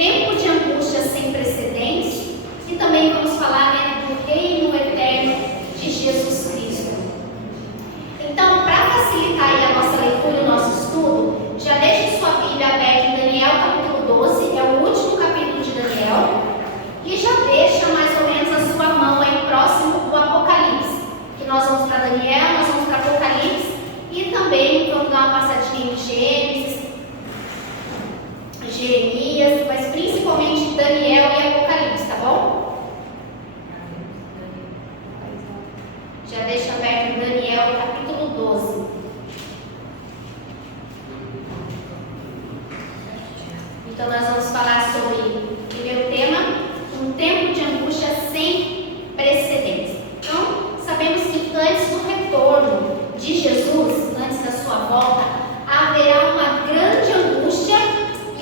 tempo de angústia sem precedentes, e também vamos falar, né, do reino eterno de Jesus Cristo. Então, para facilitar aí a nossa leitura e o nosso estudo, já deixe sua Bíblia aberta em Daniel capítulo 12, é o último capítulo de Daniel, e já deixa mais ou menos a sua mão aí próximo do Apocalipse, que nós vamos para Daniel, nós vamos para Apocalipse, e também vamos dar uma passadinha em Gênesis, Jeremias, mas principalmente Daniel e Apocalipse, tá bom? Já deixa aberto em Daniel capítulo 12. Então nós vamos falar sobre, primeiro tema, um tempo de angústia sem precedentes. Então, sabemos que antes do retorno de Jesus, antes da sua volta, haverá uma grande angústia,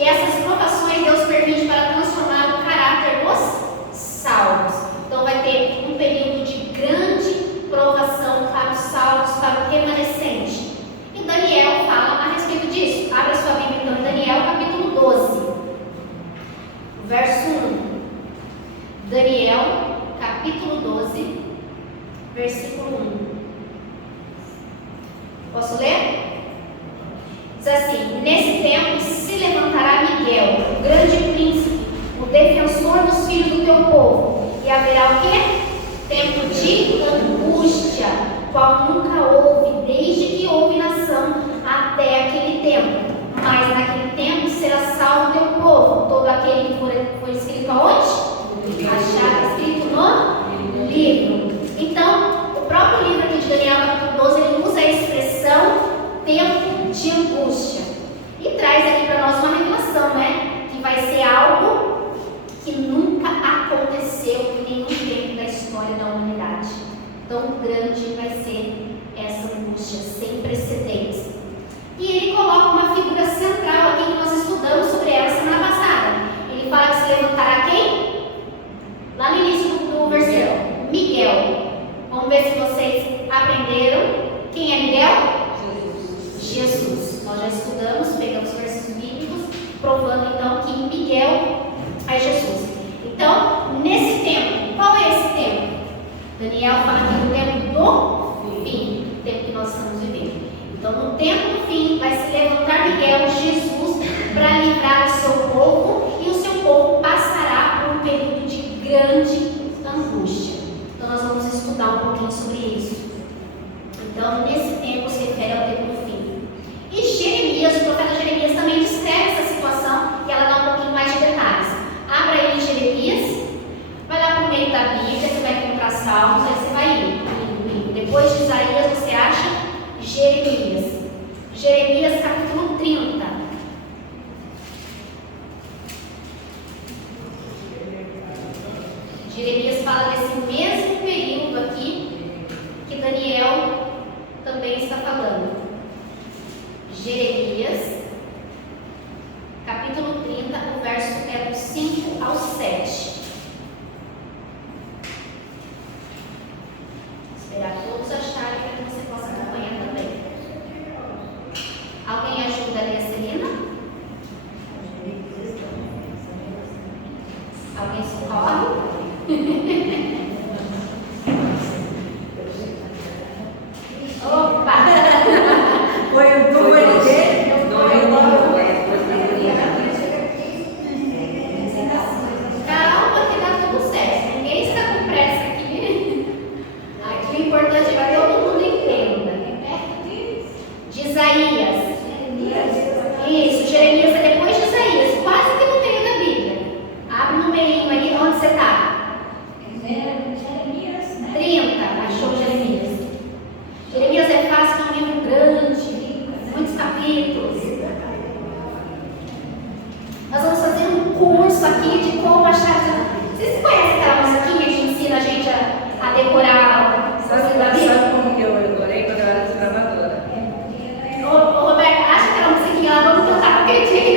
e essas provações Deus permite para transformar o caráter dos salvos. Então vai ter um período de grande provação para os salvos, para o remanescente. E Daniel fala a respeito disso. Abra sua Bíblia então em Daniel capítulo 12, verso 1. Daniel capítulo 12, versículo 1. Posso ler? Diz assim: nesse tempo se levantará Miguel, o grande príncipe, o defensor dos filhos do teu povo, e haverá o quê? Tempo de angústia, qual nunca houve, desde que houve nação até aquele tempo. Mas naquele tempo será salvo o teu povo, todo aquele que foi escrito aonde? Achado escrito no livro. Então, o próprio livro aqui de Daniel, capítulo 12, ele usa a expressão tempo de angústia. E traz aqui para nós uma revelação, né? Que vai ser algo que nunca aconteceu em nenhum tempo da história da humanidade. Tão grande vai ser essa angústia, sem precedentes. E ele coloca uma figura central aqui que nós estudamos sobre ela semana passada. Ele fala que se levantará quem? Lá no início do versículo. Miguel. Vamos ver se vocês aprenderam. Quem é Miguel? Jesus. Nós já estudamos, pegamos versos bíblicos, provando então que Miguel é Jesus. Então, nesse tempo, qual é esse tempo? Daniel fala que é o tempo do fim, o tempo que nós estamos vivendo. Então, no tempo do fim, vai se levantar Miguel, Jesus, para livrar o seu povo, e o seu povo passará por um período de grande angústia. Então, nós vamos estudar um pouquinho sobre isso. Então, nesse tempo se refere ao tempo do fim. E Jeremias, o profeta Jeremias, também descreve essa situação, e ela dá um pouquinho mais de detalhes. Abra aí em Jeremias, vai lá por meio da Bíblia, você vai encontrar Salmos, aí você vai indo. Depois de Isaías, você acha Jeremias. Jeremias capítulo 30. Jeremias fala desse mesmo período aqui que Daniel também está falando. Jeremias capítulo 30, o verso é do 5 ao 7. Esperar todos acharem para que você possa acompanhar também. Alguém ajuda ali a Celina? Alguém socorre? Opa! Foi o do dele? Calma que dá tudo certo. Ninguém está com pressa aqui. Aqui o importante é que todo mundo entenda. De Isaías. Isso, Jeremias é depois de Isaías, quase que no meio da Bíblia. Abre no meio aí, onde você está? 30, achou Jeremias. Jeremias é fácil, é um livro grande, muitos capítulos. Nós vamos fazer um curso aqui de como achar. Vocês conhecem aquela musiquinha que ensina a gente a decorar? Sabe como que eu adorei quando eu era desbravadora? Ô, Roberta, acha aquela musiquinha lá? Vamos cantar, porque tinha que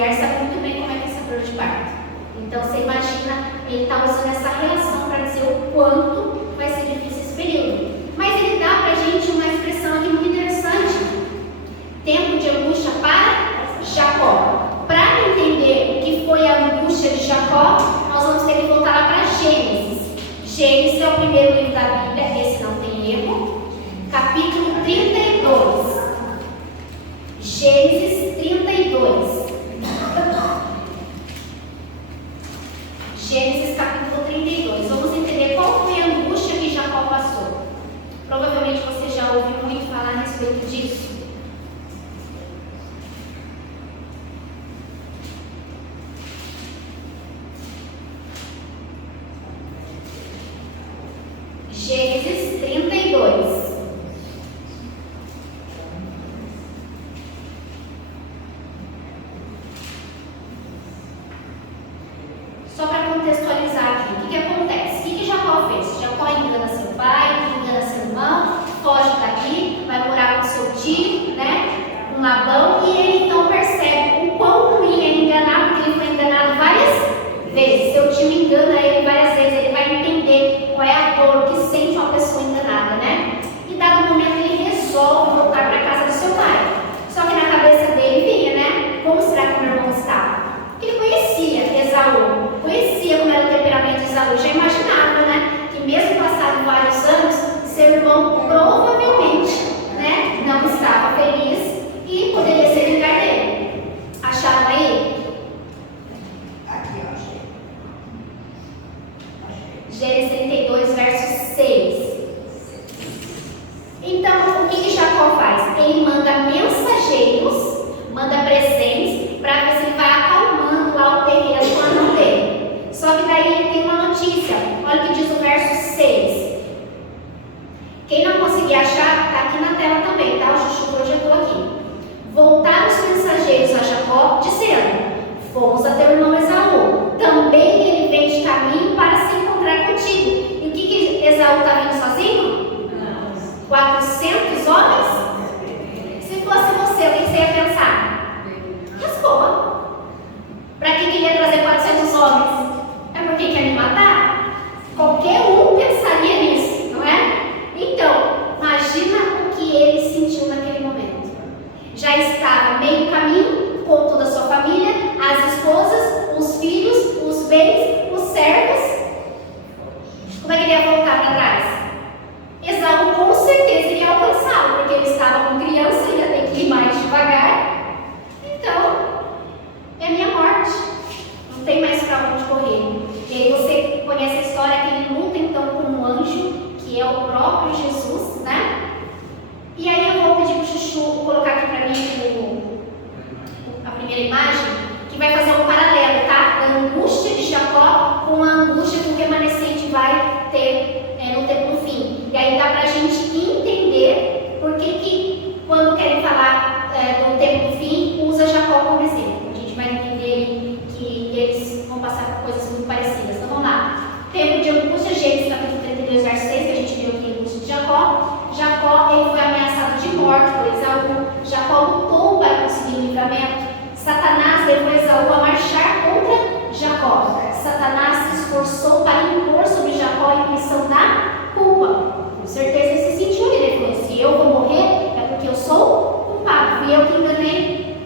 mulher sabe muito bem como é que é essa dor de parto. Então você imagina, ele está usando essa relação para dizer o quanto vai ser difícil esse período. Mas ele dá para a gente uma expressão aqui muito interessante: tempo de angústia para Jacó. Para entender o que foi a angústia de Jacó, nós vamos ter que voltar lá para Gênesis. Gênesis é o primeiro livro da Bíblia, esse não tem erro, capítulo 32. Gênesis 32. Gênesis capítulo 32. Vamos entender qual foi a angústia que Jacó passou. Provavelmente você já ouviu muito falar a respeito disso. Gênesis 32. Só para contextualizar aqui, o que acontece? O que Jacó fez? Jacó engana seu pai, engana seu irmão, foge daqui, vai morar com seu tio, né? Com Labão, e ele então percebe o quão ruim é enganar, porque ele foi enganado várias vezes. Seu tio engana ele várias vezes, ele vai entender qual é a dor que sente uma pessoa enganada, né? E dado momento ele resolve voltar para a casa do seu pai. Só que na cabeça dele vinha, né? Como será que o meu irmão estava? Porque ele conhecia Esaú, conhecia como era o temperamento de Esaú, já imaginava, né? Que mesmo passado vários anos, seu irmão provavelmente, né? Não estava feliz e poderia se vingar dele. Acharam aí? Aqui, ó, achei. Gênesis 32, verso 6. Então, o que Jacó faz? Ele manda mensageiros, manda presentes, para ver se ele vai acalmando lá o terreno com a mão dele. Só que daí ele tem uma notícia. Olha o que diz o verso 6. Quem não conseguir achar, está aqui na tela também, tá? O Chuchu projetou aqui. Voltaram os mensageiros a Jacó, dizendo: fomos até o irmão Esaú. Também ele vem de caminho para se encontrar contigo. E o que Esaú está vindo sozinho? Não. 400 homens? Se fosse você, o que você ia pensar? Rascou. Para que queria trazer 400 homens? É porque quer me matar? Qualquer um pensaria nisso, não é? Então, imagina o que ele sentiu naquele momento. Já estava meio caminho com toda a sua família, as esposas, os filhos, os bens, os servos. Como é que ele ia voltar para trás? Esaú com certeza iria alcançá-lo, porque ele estava com criança, ia ter que ir mais devagar. Então, é a minha morte. Não tem mais para onde correr. E aí você conhece a história que ele luta então com um anjo, que é o próprio Jesus, né? E aí eu vou pedir para o Chuchu colocar aqui para mim a primeira imagem, que vai fazer um paralelo, tá? Da angústia de Jacó com a angústia que o remanescente vai ter no tempo do fim. E aí dá para a gente entender por que quando querem falar do tempo do fim, usa Jacó como exemplo. A gente vai entender que eles vão passar por coisas muito parecidas. Então vamos lá. Tempo de angústia, Gênesis capítulo 32, verso 6, que a gente viu aqui a angústia de Jacó. Jacó, ele foi ameaçado de morte por Esaú. Jacó lutou para conseguir o livramento. Satanás levou Esaú a marchar contra Jacó. Satanás se esforçou para impor sobre Jacó a impressão da culpa. Com certeza ele se sentiu, ele falou: se eu vou morrer, é porque eu sou culpado, fui eu que enganei.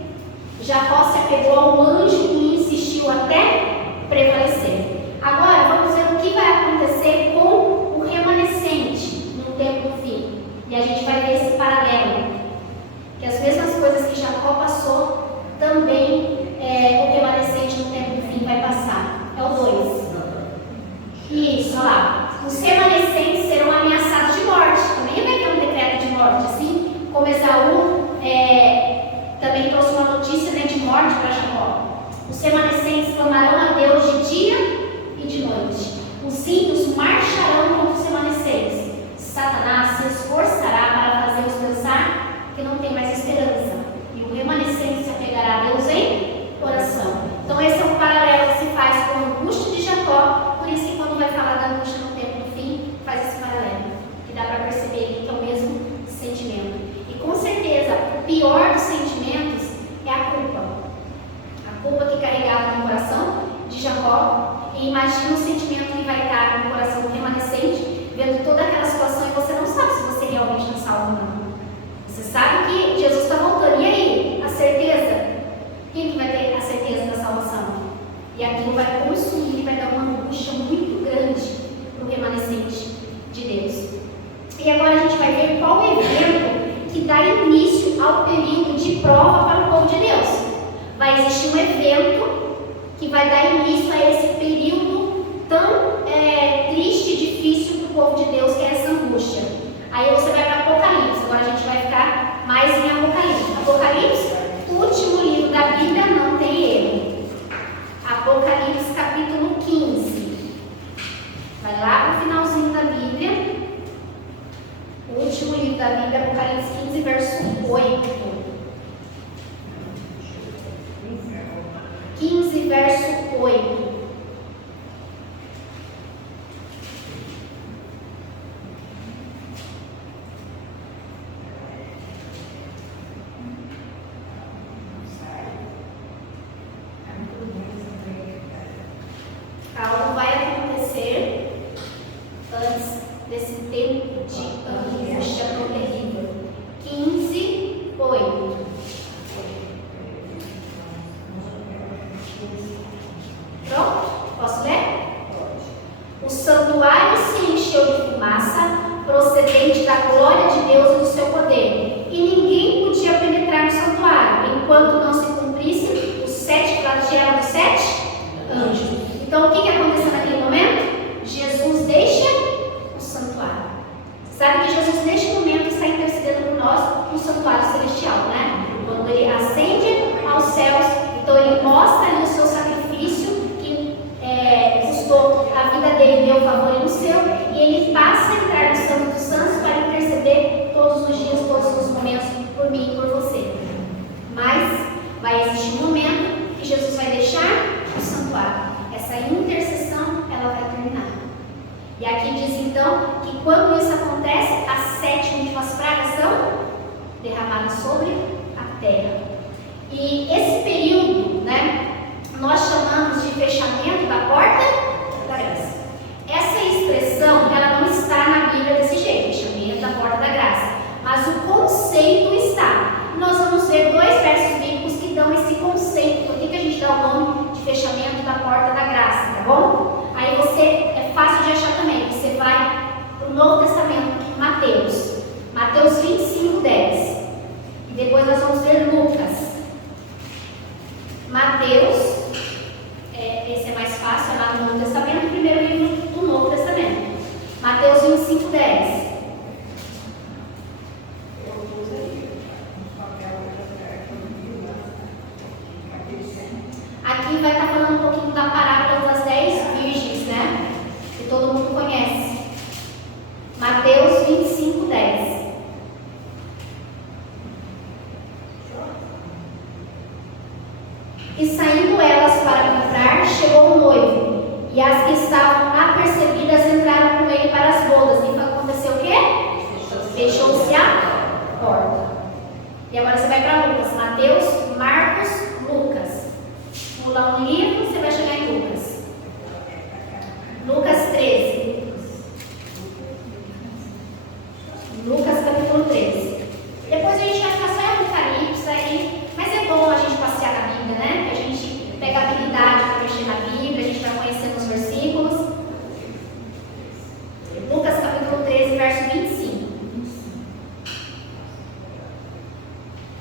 Jacó se apegou ao anjo e insistiu até prevalecer. Agora vamos ver o que vai acontecer com o remanescente no tempo do fim. E a gente vai ver esse paralelo, que as mesmas coisas que Jacó passou, também o remanescente no tempo do fim vai passar. É o 2. Isso, olha lá. Os remanescentes serão ameaçados de morte. Também vai ter um decreto de morte, assim como Esaú também trouxe uma notícia, né, de morte para Jacó. Os remanescentes clamarão a Deus de dia e de noite. Os ímpios marcharão contra os remanescentes. Satanás se esforçará para fazê-los pensar que não tem mais esperança. E o remanescente se apegará a Deus em oração. Então esse é um paralelo que se faz com a angústia de Jacó. Por isso que quando vai falar da angústia no tempo do fim, faz esse paralelo. Que dá para perceber que é o mesmo sentimento. E com certeza, o pior dos sentimentos é a culpa. A culpa Jacó, e imagina o sentimento que vai estar no coração do remanescente, vendo toda aquela situação, e você não sabe se você realmente está salvo ou não. Você sabe que Jesus está voltando, e aí? A certeza? Quem que vai ter a certeza da salvação? E aquilo vai consumir, vai dar uma angústia muito grande para o remanescente de Deus. E agora a gente vai ver qual evento que dá início ao período de prova para o povo de Deus. Vai existir um evento que vai dar início a esse período tão triste e difícil para o povo de Deus, que é essa angústia. Aí você vai para Apocalipse, agora a gente vai ficar mais em Apocalipse. Apocalipse, o último livro da Bíblia, não tem erro. Apocalipse capítulo 15. Vai lá para o finalzinho da Bíblia. O último livro da Bíblia, Apocalipse 15, verso 8. 15, verso 8. Algo vai acontecer antes desse tempo de angústia tão terrível. 15, 8. Pronto? Posso ler? O santuário se encheu de fumaça procedente da glória de Deus e do seu poder, e ninguém podia penetrar no santuário, enquanto não se cumprisse os 7 flagelos dos 7 anjos. Então, o que aconteceu naquele momento? Jesus deixa o santuário. Sabe que Jesus, neste momento, está intercedendo por nós no santuário celestial, né? Quando ele ascende aos céus, então ele mostra ali o seu sacrifício, que custou a vida dele, deu favor no seu, e ele passa a entrar no Santo dos Santos para interceder todos os dias, todos os momentos, por mim e por você. Mas vai existir um momento que Jesus vai deixar o santuário. Essa intercessão, ela vai terminar. E aqui diz então que quando isso acontece, as 7 últimas pragas são derramadas sobre a terra. E esse período, né, nós chamamos de fechamento da porta da graça. Essa expressão, ela não está na Bíblia desse jeito, fechamento da porta da graça. Mas o conceito está. Nós vamos ver 2 versos bíblicos que dão esse conceito. Por que a gente dá o nome de fechamento da porta da graça, tá bom? Aí é fácil de achar também. Você vai para o Novo Testamento, Mateus 25, 10. E depois nós vamos ver Lucas. Mateus, esse é mais fácil, é lá no Novo Testamento, o primeiro livro do Novo Testamento. Mateus 25, 10. Aqui vai estar falando um pouquinho da parábola das 10 virgens, né? Que todo mundo conhece. Mateus 25, 10. E saindo elas para comprar, chegou o noivo, e as que estavam apercebidas entraram com ele para as bodas. E aconteceu o quê? Fechou-se a porta. E agora você vai para Lucas, Mateus, Marcos, Lucas. Pular um livro, você vai chegar em Lucas. Lucas 13. Lucas capítulo 13. Depois a gente vai ficar só em Apocalipse aí, mas é bom a gente passear na Bíblia, né? Que a gente pega habilidade para mexer na Bíblia, a gente vai conhecendo os versículos. Lucas capítulo 13, verso 25.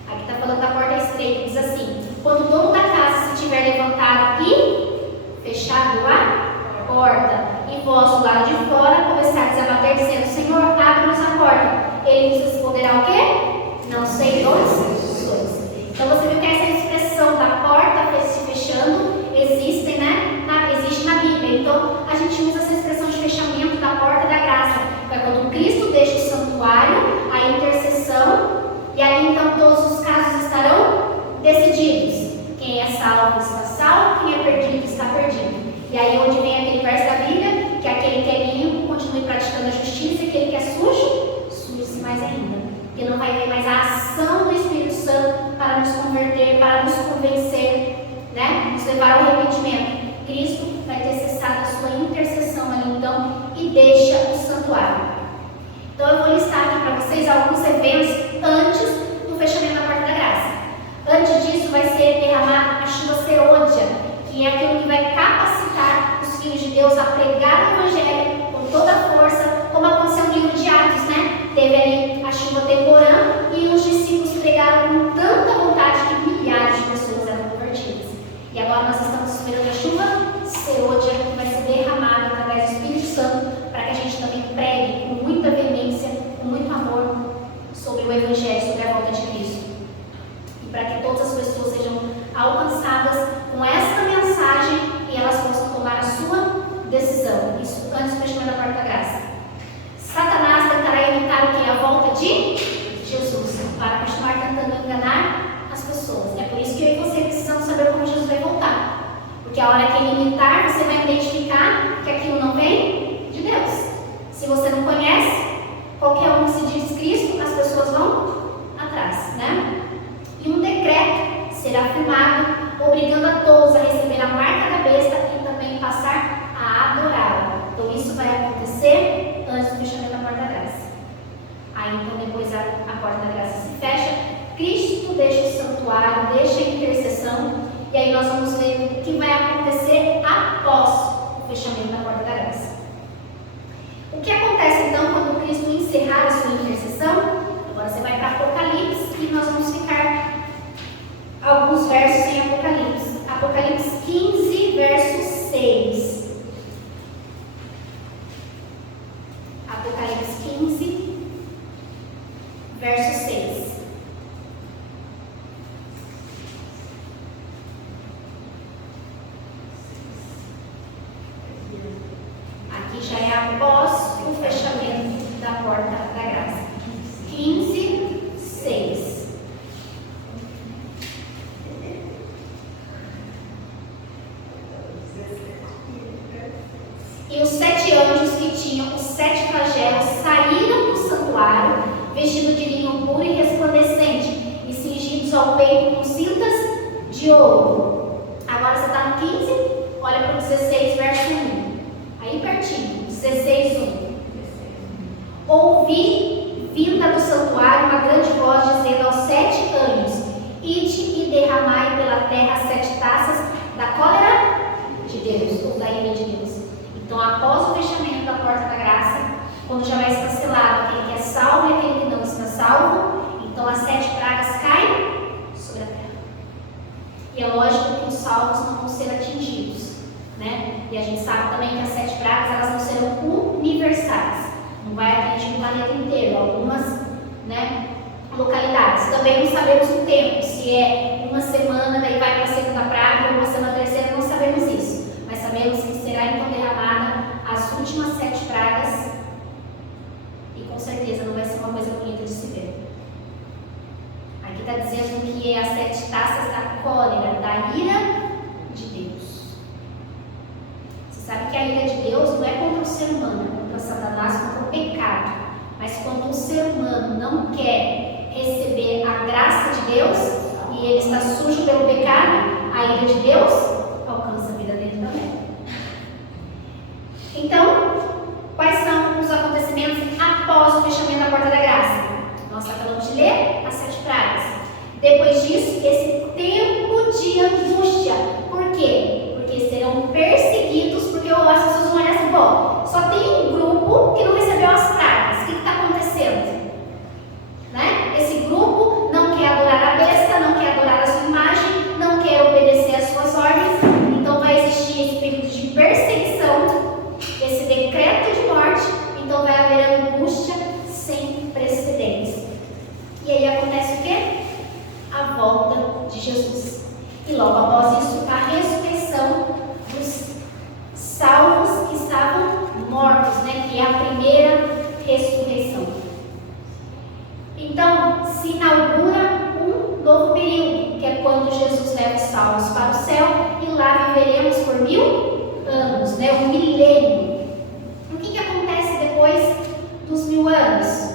Aqui está falando da porta estreita, diz assim: quando o dono da casa se tiver levantado e fechado a porta, e vós do lado de fora começardes a bater, dizendo: Senhor, abre-nos a porta, ele nos responderá o quê? Não sei onde sois. Então você viu que essa expressão da porta se fechando existe na Bíblia. Então a gente usa essa expressão de fechamento da porta da graça, que é quando Cristo deixa o santuário, a intercessão, e aí então todos os casos estarão decididos. Quem é salvo está salvo, quem é perdido está perdido. E aí onde vem aquele verso da Bíblia, que aquele que é limpo continue praticando a justiça, e aquele que é sujo, suje-se mais ainda. Porque não vai haver mais a ação do Espírito Santo para nos converter, para nos convencer, né? Nos levar ao arrependimento. Cristo vai ter cessado a sua intercessão ali então e deixa o santuário. Então eu vou listar aqui para vocês alguns eventos antes do fechamento da porta da graça. Antes disso vai ser derramar a chuva serôdia, que é aquilo que vai capacitar os filhos de Deus a pregar o evangelho com toda a força, como aconteceu no livro de Atos, né? Teve ali a chuva temporã e os discípulos pregaram com tanta vontade que milhares de pessoas eram convertidas. E agora nós estamos esperando a chuva serôdia, que vai ser derramada através do Espírito Santo, para que a gente também pregue com muita veemência, com muito amor sobre o evangelho, sobre a volta de Cristo. E para que todas as pessoas sejam alcançadas com esta mensagem e elas possam tomar a sua decisão. Isso antes do fechamento da porta da graça. Satanás tentará imitar o que? A volta de Jesus, para continuar tentando enganar as pessoas. É por isso que eu e você precisamos saber como Jesus vai voltar. Porque a hora que ele imitar, você vai identificar que aquilo não vem de Deus. Se você não conhece, qualquer um que se diz Cristo, as pessoas vão atrás, né? E um decreto será firmado, obrigando a todos a receber a marca da besta e também passar a adorá-la. Então isso vai acontecer antes do fechamento da porta da graça. Aí então depois a porta da graça se fecha, Cristo deixa o santuário, deixa a intercessão, e aí nós vamos ver o que vai acontecer após o fechamento da porta da graça. O que acontece então quando Cristo encerrar a sua intercessão? Agora você vai para Apocalipse e nós vamos ficar alguns versos em Apocalipse. Apocalipse 15, verso 6. Apocalipse 15, verso 6. Aqui já é após o fechamento da porta da graça. 15, 6. E os 7 anjos que tinham os 7 flagelos saíram do santuário, vestidos de linho puro e resplandecente, e cingidos ao peito com cintas de ouro. Agora você está no 15, olha para o 16, verso 1. Aí pertinho, 16, 1. Ouvi, vinda do santuário, uma grande voz dizendo aos 7 anjos: ide e derramai pela terra 7 taças da cólera de Deus, ou da ira de Deus. Então, após o fechamento da porta da graça, quando já vai estar selado aquele que é salvo e aquele que não está salvo, então as 7 pragas caem sobre a terra. E é lógico que os salvos não vão ser atingidos, né? E a gente sabe também que as 7 pragas, elas não serão universais. Não vai atingir o planeta inteiro, algumas, né, localidades. Também não sabemos o tempo, se é uma semana, daí vai para a segunda praga, ou uma semana terceira, não sabemos isso. Mas sabemos que será então derramada as últimas 7 pragas, e com certeza não vai ser uma coisa bonita de se ver. Aqui está dizendo que é as 7 taças da cólera, da ira de Deus. Você sabe que a ira de Deus não é contra o ser humano, é contra Satanás, contra o pecado. Mas quando o ser humano não quer receber a graça de Deus e ele está sujo pelo pecado, a ira de Deus alcança a vida dele também. Então, quais são os acontecimentos após o fechamento da porta da graça? Nós acabamos de ler as 7 pragas. Depois disso, esse tempo de angústia. Por quê? Porque serão perseguidos, porque as pessoas vão olhar assim, bom, só tem um grupo que não recebeu as pragas. O que está acontecendo? Né? Esse grupo não quer adorar a besta, não quer adorar a sua imagem, não quer obedecer às suas ordens. Então vai existir esse período de perseguição, esse decreto de morte. Então vai haver angústia sem precedentes. E aí acontece o quê? A volta de Jesus. E logo após isso, a ressurreição dos salvos que estavam mortos, né? Que é a primeira ressurreição. Então, se inaugura um novo período, que é quando Jesus leva os salvos para o céu, e lá viveremos por 1000 anos, né? Um milênio. O que acontece depois dos 1000 anos?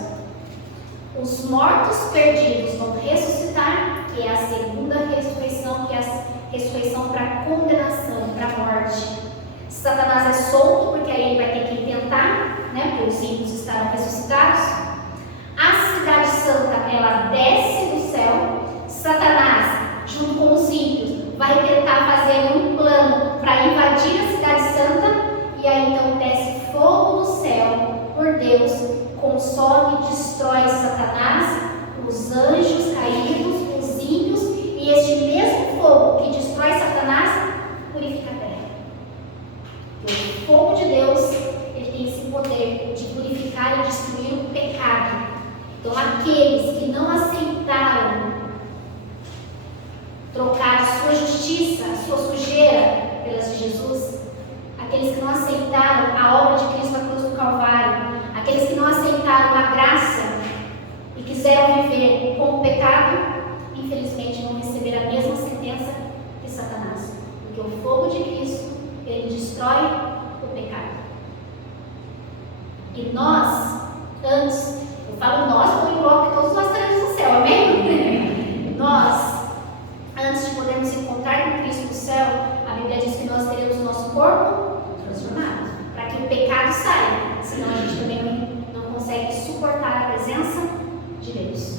Os mortos perdidos vão ressuscitar, que é a segunda ressurreição, que é a ressurreição para a condenação, para a morte. Satanás é solto, porque aí ele vai ter que tentar, né? Porque os ímpios estarão ressuscitados. A cidade santa, ela desce do céu. Satanás, junto com os ímpios, vai tentar fazer um plano para invadir a cidade santa. E aí então desce fogo do céu por Deus, consome e destrói Satanás, os anjos caídos, os ímpios, e este mesmo fogo que destrói Satanás purifica a terra. O fogo de Deus, ele tem esse poder de purificar e destruir o pecado. Então aqueles que não aceitaram trocar a sua justiça, a sua sujeira pelas de Jesus, aqueles que não aceitaram a obra de Cristo na cruz do Calvário, aqueles que não aceitaram a graça e quiseram viver com o pecado, infelizmente vão receber a mesma sentença que Satanás. Porque o fogo de Cristo, ele destrói o pecado. E nós, antes, eu falo nós, porque eu coloco que todos nós estaremos no céu, amém? Nós, antes de podermos encontrar com Cristo no céu, a Bíblia diz que nós teremos o nosso corpo transformado, para que o pecado saia, senão a gente também não consegue suportar a presença de Deus.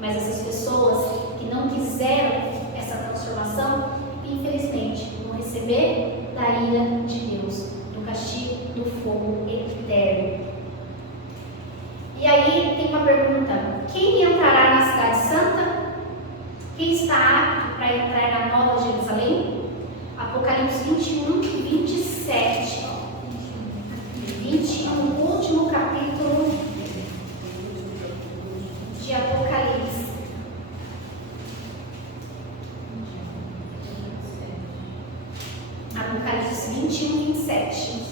Mas essas pessoas que não quiseram essa transformação, infelizmente, vão receber da ira de Deus, do castigo do fogo eterno. E aí tem uma pergunta: quem entrará na cidade santa? Quem está apto para entrar na Nova Jerusalém? Apocalipse 21, 27. 21, o último capítulo de Apocalipse. Apocalipse 21, 27.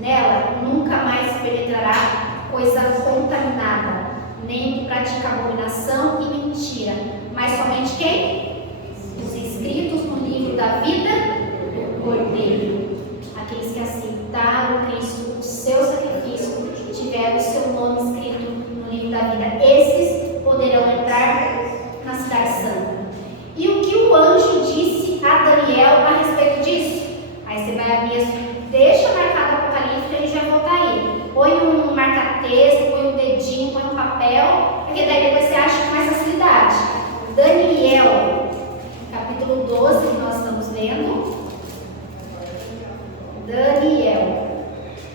Nela nunca mais penetrará coisa contaminada, nem que pratica abominação e mentira, mas somente quem? Os inscritos no livro da vida do Cordeiro. Aqueles que aceitaram Cristo, o seu sacrifício, tiveram o seu nome escrito no livro da vida. Esses poderão entrar na cidade santa. E o que o anjo disse a Daniel a respeito disso? Aí você vai abrir, deixa marcado o Apocalipse que a gente vai voltar aí. Põe um marca-texto, põe um dedinho, põe um papel, porque daí depois você acha com mais facilidade. Daniel, capítulo 12, que nós estamos lendo. Daniel,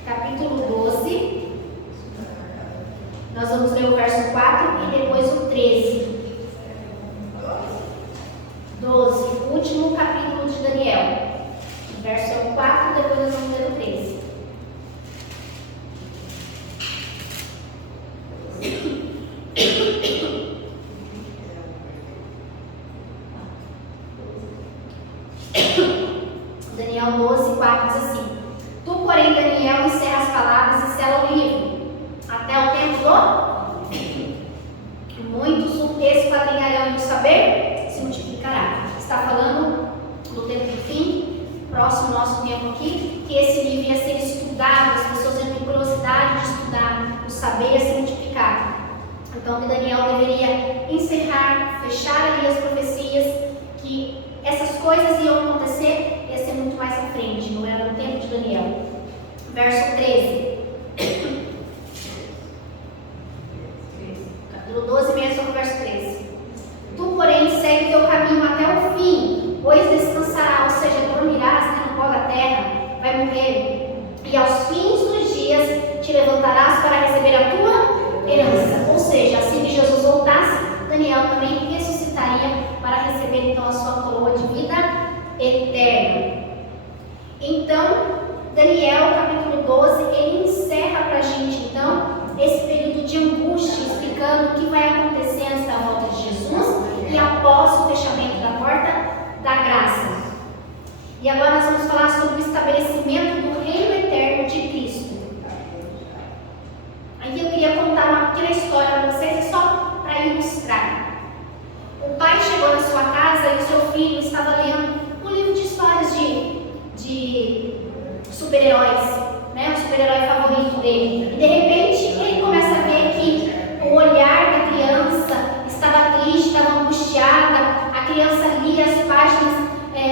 capítulo 12. Nós vamos ler o verso 4 e depois o 13. 12, o último capítulo de Daniel. O verso é o 4, depois nós vamos ler o 13. Daniel 12, 4 diz assim: Tu, porém, Daniel, encerra as palavras e sela o livro, até o tempo do fim. Muitos esquadrinharão e o saber se multiplicará. Está falando do tempo do fim, próximo ao nosso tempo aqui, que esse livro ia ser estudado, as pessoas iam ter curiosidade de estudar, o saber ia se multiplicar. Então, que Daniel deveria encerrar, fechar ali as profecias, que essas coisas iam acontecer, ia ser muito mais à frente, não era no tempo de Daniel. Verso 13. Capítulo 12, mesmo no verso 13. Tu, porém, segue teu caminho até o fim, pois descansará, ou seja, dormirás, né, no pó da terra, vai morrer, e aos fins dos dias te levantarás para receber a tua herança. Ou seja, assim que Jesus voltasse, Daniel também ressuscitaria para receber então a sua coroa de vida eterna. Então, Daniel, capítulo 12, ele encerra para a gente então esse período de angústia, explicando o que vai acontecer antes da volta de Jesus e após o fechamento da porta da graça. E agora nós vamos falar sobre o estabelecimento do reino eterno de Cristo. Aqui eu queria contar uma pequena história para vocês, só para ilustrar. O pai chegou na sua casa e o seu filho estava lendo um livro de histórias de super-heróis, né? O super-herói favorito dele. E de repente ele começa a ver que o olhar da criança estava triste, estava angustiada. A criança lia as páginas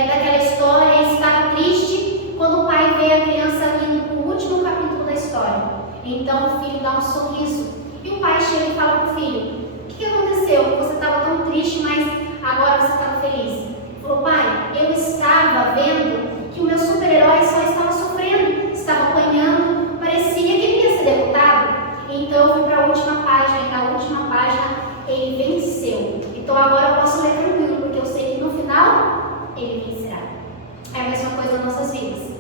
daquela história e estava triste quando o pai vê a criança indo para o último capítulo da história. Então o filho dá um sorriso e o pai chega e fala para o filho: o que aconteceu? Você estava tão triste, mas agora você estava feliz. Ele falou: pai, eu estava vendo que o meu super-herói só estava sofrendo, estava apanhando, parecia que ele ia ser derrotado. Então eu fui para a última página e na última página ele venceu. Então agora eu posso ler tranquilo, porque eu sei que no final ele vencerá. É a mesma coisa nas nossas vidas.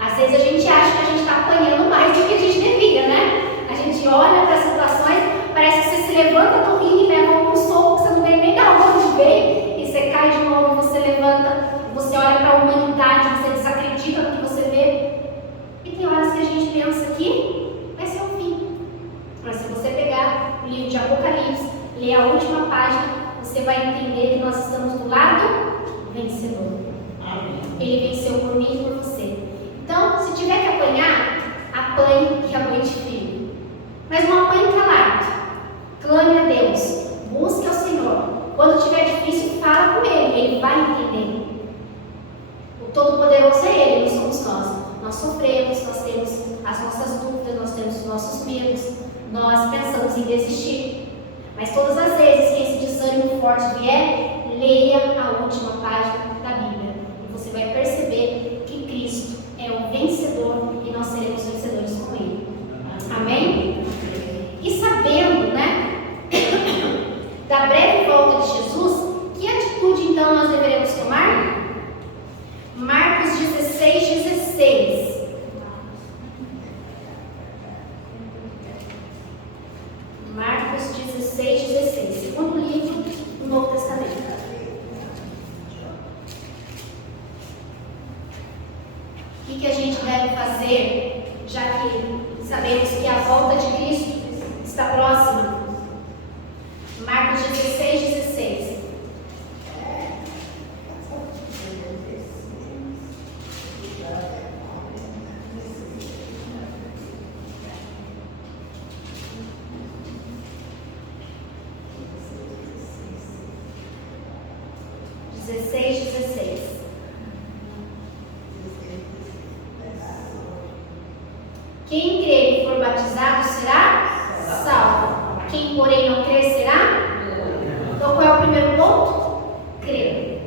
Às vezes a gente acha que a gente está apanhando mais do que a gente devia, né? A gente olha para as situações, parece que você se levanta do ringue e leva um soco que você não vê nem da onde veio, e você cai de novo, você levanta, você olha para a humanidade, você desacredita no que você vê. E tem horas que a gente pensa que vai ser o fim. Mas se você pegar o livro de Apocalipse, ler a última página, você vai entender que nós estamos do lado vencedor. Ele venceu por mim e por você. Então, se tiver que apanhar, apanhe e aguente frio. Mas não apanhe calado. Clame a Deus. Busque ao Senhor. Quando estiver difícil, fala com Ele. Ele vai entender. O Todo-Poderoso é Ele, não somos nós. Nós sofremos, nós temos as nossas dúvidas, nós temos os nossos medos, nós pensamos em desistir. Mas todas as vezes que esse desânimo forte vier, leia a última página da Bíblia. E você vai perceber que Cristo é o vencedor e nós seremos vencedores com Ele. Amém? E sabendo, da breve volta de Jesus, que atitude então nós deveremos tomar? Marcos 16:16. Marcos 16:16, segundo livro do Novo Testamento. O que a gente deve fazer, já que sabemos que a volta de Cristo está próxima? Marcos 16:16. Quem crer e for batizado será salvo. Quem, porém, não crer será? Então, qual é o primeiro ponto? Crer.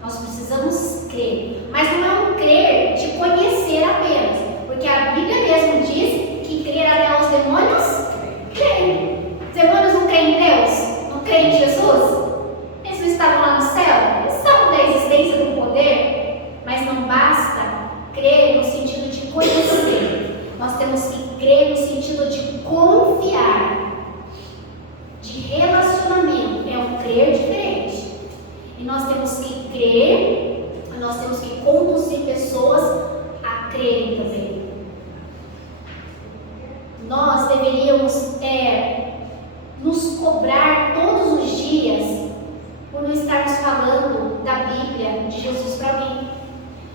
Nós precisamos crer. Mas não é um crer de conhecer apenas. Porque a Bíblia mesmo diz que crer até os demônios creem. Os demônios não creem em Deus? Não creem em Jesus? Eles não estavam lá no céu? Eles sabem da existência do poder. Mas não basta crer no sentido de conhecer. Nós temos que crer no sentido de confiar, de relacionamento. É um crer diferente. E nós temos que crer, nós temos que conduzir pessoas a crerem também. Nós deveríamos nos cobrar todos os dias por não estarmos falando da Bíblia, de Jesus para alguém.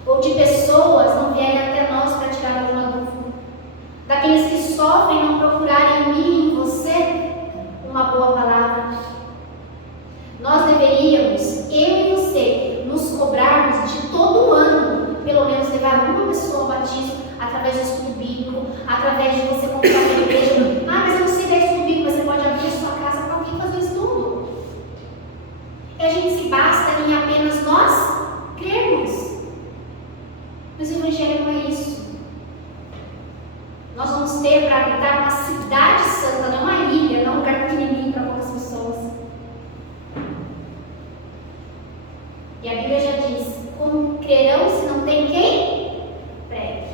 Ou de pessoas não vierem até nós para tirar alguma dúvida. Daqueles que sofrem não procurarem em mim e em você uma boa palavra. Nós deveríamos, eu e você, nos cobrarmos de todo ano, pelo menos levar uma pessoa ao batismo, através do estudo bíblico, através de você contar na igreja. Mas eu não sei dar estudo bíblico, mas você pode abrir a sua casa para alguém fazer estudo. E a gente se basta em apenas nós crermos. Mas o Evangelho não é isso. Nós vamos ter para habitar uma cidade santa, não uma ilha, não um lugar pequenininho para poucas pessoas. E a Bíblia já diz: como crerão se não tem quem pregue?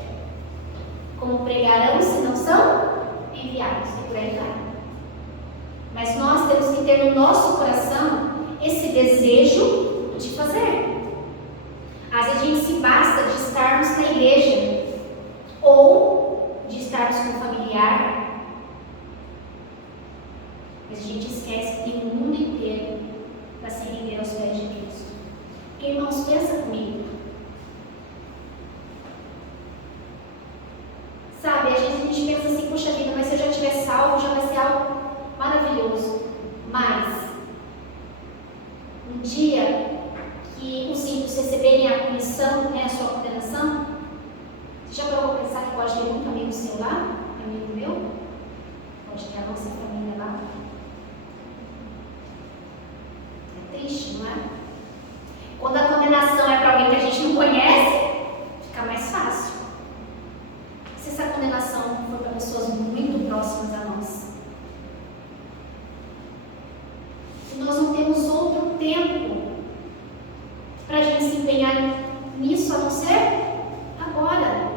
Como pregarão se não são enviados? E por aí vai. Mas nós temos que ter no nosso coração esse desejo de fazer. Às vezes a gente se basta de estarmos na igreja ou de estarmos com um familiar, mas a gente esquece que tem o mundo inteiro para se render aos pés de Cristo. Porque, irmãos, pensa comigo. Sabe, às vezes a gente pensa assim: puxa vida, mas se eu já estiver salvo, já vai ser algo maravilhoso. Mas um dia e os ímpios receberem a punição, né, a sua condenação? Você já parou para pensar que pode ter muito amigo seu lá? Amigo meu? Pode ter a nossa família lá? É triste, não é? Quando a condenação é para alguém que a gente não conhece, fica mais fácil. Se essa condenação for para pessoas muito próximas a nós, se nós não temos outro tempo para a gente se empenhar nisso a não ser agora.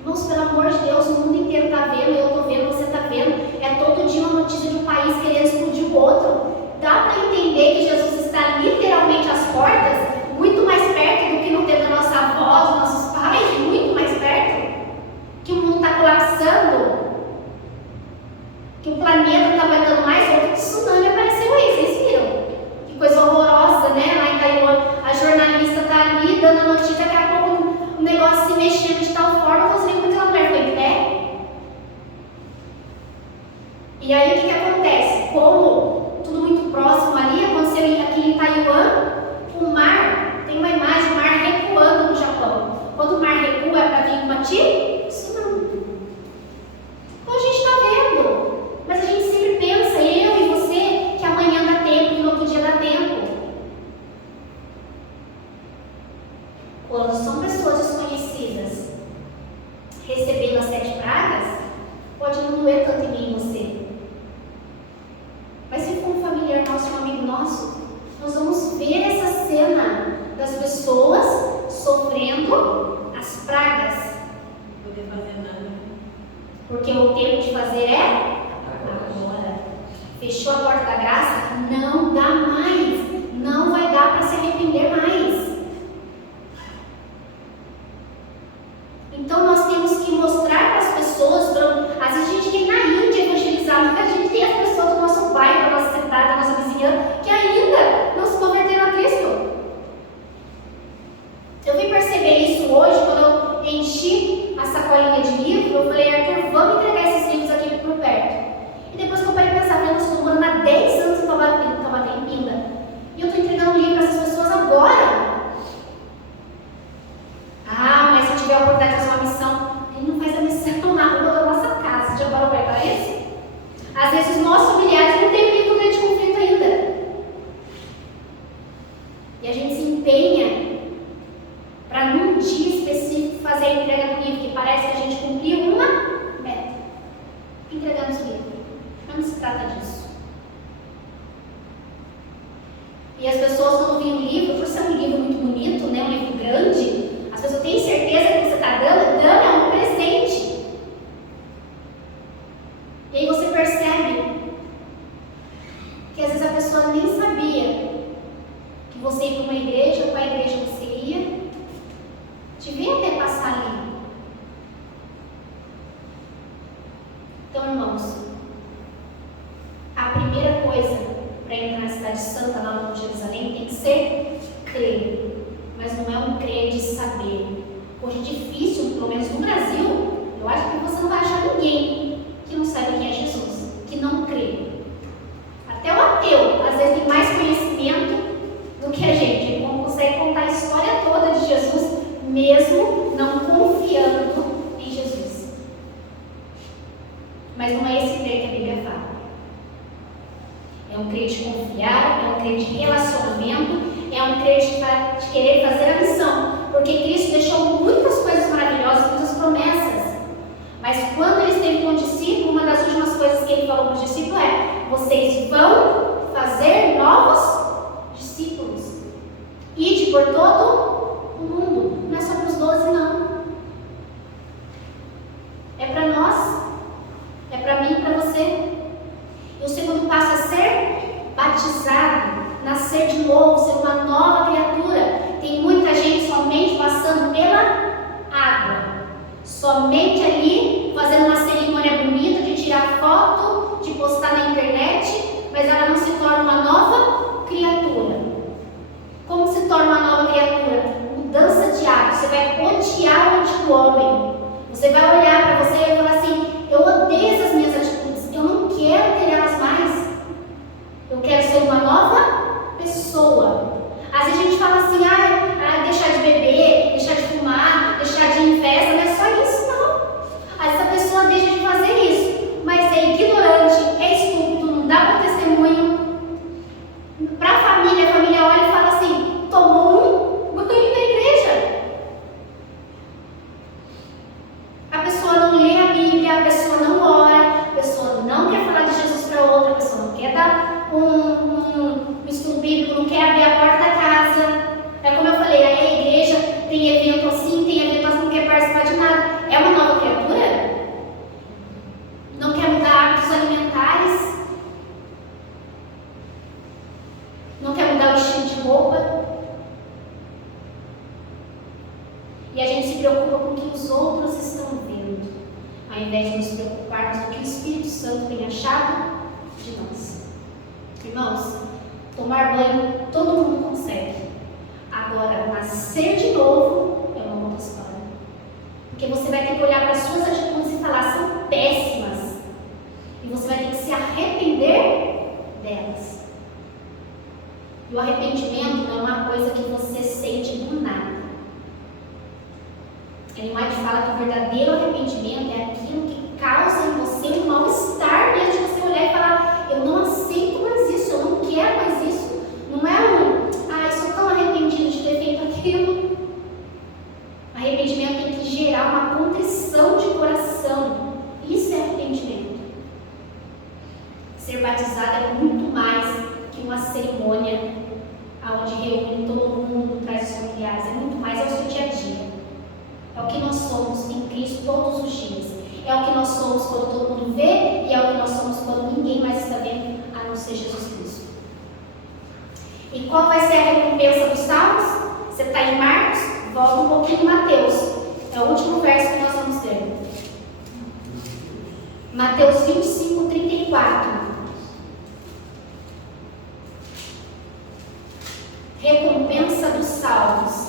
Irmãos, pelo amor de Deus, o mundo inteiro está vendo, eu estou vendo, você está vendo. É todo dia uma notícia de um país querendo explodir o outro. Dá para entender que Jesus está literalmente às portas, muito mais perto do que no tempo da nossa avó, dos nossos pais, muito mais perto. Que o mundo está colapsando, que o planeta está aguentando mais, outro tsunami apareceu aí, vocês viram? Que coisa horrorosa, né? Lá em Taiwan, a jornalista está ali dando a notícia, daqui a pouco o negócio se mexendo de tal forma que você vê como aquela mulher foi em pé. E aí o que acontece? Como tudo muito próximo ali, aconteceu aqui em Taiwan, o mar, tem uma imagem, o mar recuando no Japão. Quando o mar recua é para vir uma tsunami. Então a gente está vendo, mas a gente sempre pensa, eu e você, que amanhã dá tempo, que no outro dia dá tempo. Quando são pessoas desconhecidas recebendo as 7 pragas, pode não doer tanto em mim e você. Mas se for um familiar nosso, um amigo nosso, nós vamos ver essa cena das pessoas sofrendo as pragas. Não poder fazer nada. Porque o tempo de fazer é agora. Fechou a porta da graça? Não dá mais. Não vai dar para se arrepender mais. Então nós temos que mostrar para as pessoas, às vezes a gente tem na Índia evangelizar, mas a gente tem as pessoas do nosso bairro, da nossa cidade, da nossa vizinhança, que ainda não se converteram a Cristo. Eu vim perceber isso hoje, quando eu enchi a sacolinha de livro, eu falei, Arthur, vamos entregar esses livros aqui por perto. E depois que eu parei de pensar, eu estou morando há 10 anos em Taubaté, em Pinda, e eu estou entregando livro para essas pessoas agora. Ah, mas se eu tiver a oportunidade de fazer uma missão, ele não faz a missão na rua da nossa casa. Você já parou para para isso? Às vezes os nossos familiares não têm livro de conflito ainda. E a gente se empenha para num dia específico fazer a entrega do livro, que parece que a gente cumpriu uma meta. Entregamos o livro. Não se trata disso. E as pessoas, quando veem o livro, por ser um livro muito bonito, né, um livro grande, as pessoas têm certeza que você está dando é um presente. E aí você percebe que às vezes a pessoa nem sabia que você ia para uma igreja, qual igreja você ia, devia até passar ali. Então, irmãos, a primeira coisa para entrar na cidade santa, lá no Jerusalém, tem que ser crer. Mas não é um crer de saber. Hoje é difícil, pelo menos no Brasil, eu acho que você não vai achar ninguém que não saiba quem é Jesus, que não crê. Até o ateu, às vezes, tem mais conhecimento do que a gente. Ele não consegue contar a história toda de Jesus, mesmo não confiando em Jesus. Mas não é esse crer que a Bíblia fala. É um crer de confiar, é um crer de relacionamento, é um crer de querer fazer a missão. Porque Cristo deixou muitas coisas maravilhosas, muitas promessas. Mas quando ele esteve com o discípulo, uma das últimas coisas que ele falou para os discípulos é: vocês vão fazer novos discípulos. Ide por todo o mundo. Não é só para os 12, não. É para nós. É para mim e para você. E o segundo passo é ser batizado, nascer de novo, ser uma nova criatura. Tem muita gente somente passando pela água, somente ali fazendo uma cerimônia bonita de tirar foto, de postar na internet, mas ela não se torna uma nova criatura. Como se torna uma nova criatura? Mudança de hábito. Você vai odiar o antigo homem. Você vai olhar para você e falar assim: eu odeio essas minhas atitudes, eu não quero ter elas mais. Eu quero ser uma nova pessoa. Às vezes a gente preocupa com o que os outros estão vendo, ao invés de nos preocuparmos com o que o Espírito Santo tem achado de nós. Irmãos, tomar banho todo mundo consegue. Agora, nascer de novo é uma outra história. Porque você vai ter que olhar para as suas atitudes e falar, são péssimas. E você vai ter que se arrepender delas. E o arrependimento não é uma coisa que você sente do nada. Ellen White fala que o verdadeiro arrependimento é aquilo que causa em você um mal-estar mesmo de você olhar e falar, eu não aceito mais isso, eu não quero mais isso. Não é eu sou tão arrependido de ter feito aquilo. Arrependimento tem que gerar uma contrição de coração. Isso é arrependimento. Ser batizado é muito mais que uma cerimônia onde reúne todo mundo, traz os familiares. É muito mais, é o seu dia a dia. É o que nós somos em Cristo todos os dias. É o que nós somos quando todo mundo vê e é o que nós somos quando ninguém mais está vendo, a não ser Jesus Cristo. E qual vai ser a recompensa dos salvos? Você está em Marcos? Volta um pouquinho em Mateus. É o último verso que nós vamos ter. Mateus 25, 34. Recompensa dos salvos.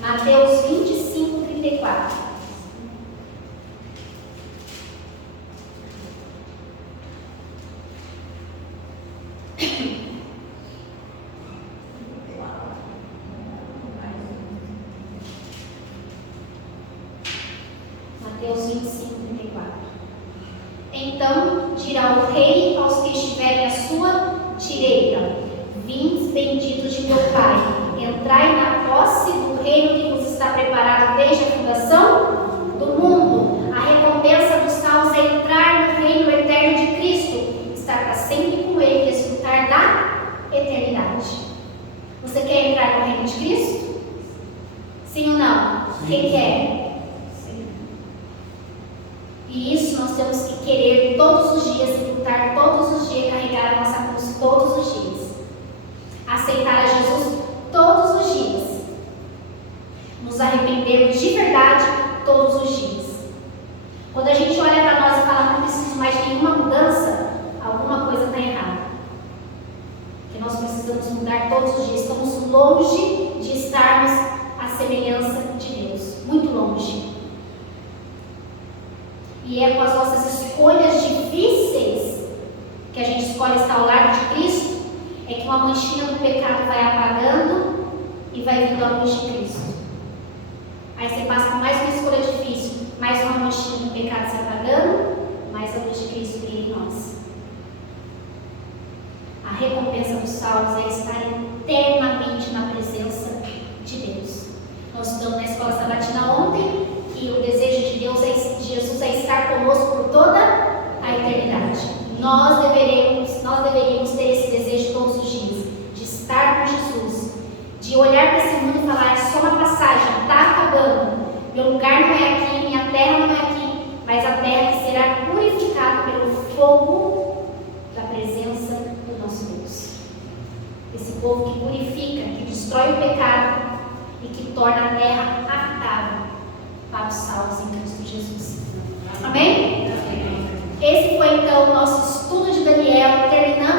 Mateus 25, 34. Mateus 25, 34. Então dirá o rei aos que estiverem à sua direita: vindes benditos de meu Pai, entrai na posse do reino que vos está preparado desde a fundação do mundo. A recompensa dos salvos é entrar no reino eterno de Cristo, estar para sempre com Ele e desfrutar da eternidade. Você quer entrar no reino de Cristo? Sim ou não? Sim. Quem quer? E isso nós temos que querer todos os dias, lutar todos os dias, carregar a nossa cruz todos os dias. Aceitar a Jesus todos os dias. Nos arrepender de verdade todos os dias. Quando a gente olha para nós e fala, não preciso mais de nenhuma mudança, alguma coisa está errada. Porque nós precisamos mudar todos os dias. Estamos longe de estarmos à semelhança de Deus. Muito longe. E é com as nossas escolhas difíceis que a gente escolhe estar ao lado de Cristo, é que uma manchinha do pecado vai apagando e vai vindo a luz de Cristo. Aí você passa por mais uma escolha difícil, mais uma manchinha do pecado se apagando, mais a luz de Cristo brilha em nós. A recompensa dos salvos é estar eternamente na presença de Deus. Nós estudamos na escola sabatina ontem que o desejo de Deus de Jesus é estar conosco por toda a eternidade. Nós deveríamos ter esse desejo todos os dias, de estar com Jesus, de olhar para esse mundo e falar, é só uma passagem, está acabando, meu lugar não é aqui, minha terra não é aqui, mas a terra que será purificada pelo fogo da presença do nosso Deus. Esse povo que purifica, que destrói o pecado e que torna a terra habitável para os salvos em Cristo Jesus. Amém? Esse foi então o nosso estudo de Daniel, terminando